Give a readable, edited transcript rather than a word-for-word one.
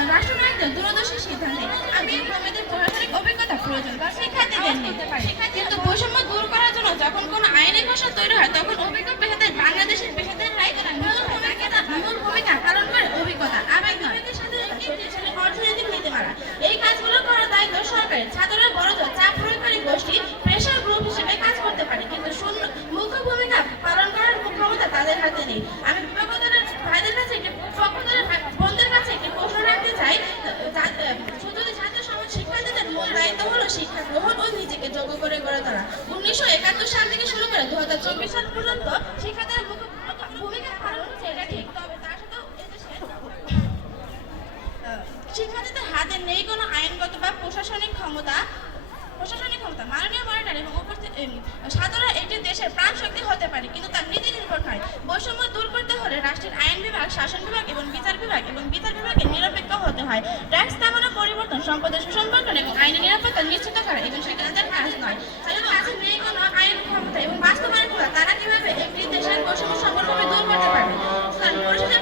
কারণ রাষ্ট্রনায়কদের দূরদর্শী সিদ্ধান্তে আমি প্রমেদের প্রশাসনিক অভিজ্ঞতা প্রয়োজন বা শিক্ষার্থীদের নিতে পারি। কিন্তু বৈষম্য দূর করার জন্য যখন কোনো আইনি কৌশল তৈরি হয় তখন অভিজ্ঞ পেশাদার বাংলাদেশের পেশাদাররাই মূল ভূমিকা পালন করে। অভিজ্ঞতা আবেগ বিবেকের সাথে একটি দেশের অর্থনৈতিক নীতিমালা এই কাজগুলো করার দায়িত্ব সরকারের। ছাত্ররা বড়জোর চাপ প্রয়োগকারী গোষ্ঠী প্রেশার গ্রুপ হিসেবে কাজ করতে পারে, কিন্তু মুখ্য ভূমিকা পালন করার ক্ষমতা তাদের হাতে নেই। আমি বিভাগদের ভাইদের কাছে একটি বন্ধুদের কাছে একটি প্রশ্ন রাখতে চাই। শুধু ছাত্র সমাজ শিক্ষার্থীদের মূল দায়িত্ব হলো শিক্ষা গ্রহণ ও নিজেকে যোগ্য করে গড়ে তোলা। 1971 সাল থেকে শুরু করে 2024 সাল পর্যন্ত শিক্ষার্থীদের ভূমিকা পালন হচ্ছে, এটা ঠিক। তবে তার সাথেও শিক্ষার্থীদের হাতে নেই কোনো আইনগত বা প্রশাসনিক ক্ষমতা। মাননীয় মনিটর এবং ছাত্ররা এটি দেশের প্রাণ শক্তি হতে পারে, কিন্তু তার নীতি নির্ভর হয়। বৈষম্য দূর করতে হলে রাষ্ট্রের আইন বিভাগ, শাসন বিভাগ এবং বিচার বিভাগের নিরপেক্ষ হতে হয়। ট্যাক্স নামানো পরিবর্তন, সম্পদের সুসংগঠন এবং আইনি নিরাপত্তা নিশ্চিত করা এবং শিক্ষার্থীদের কাজ নয়। যাদের কাছে নেই কোনো আইন ক্ষমতা এবং বাস্তবায়ন করা, তারা কিভাবে একটি দেশের বৈষম্য সফলভাবে দূর করতে পারবে? পরিষদের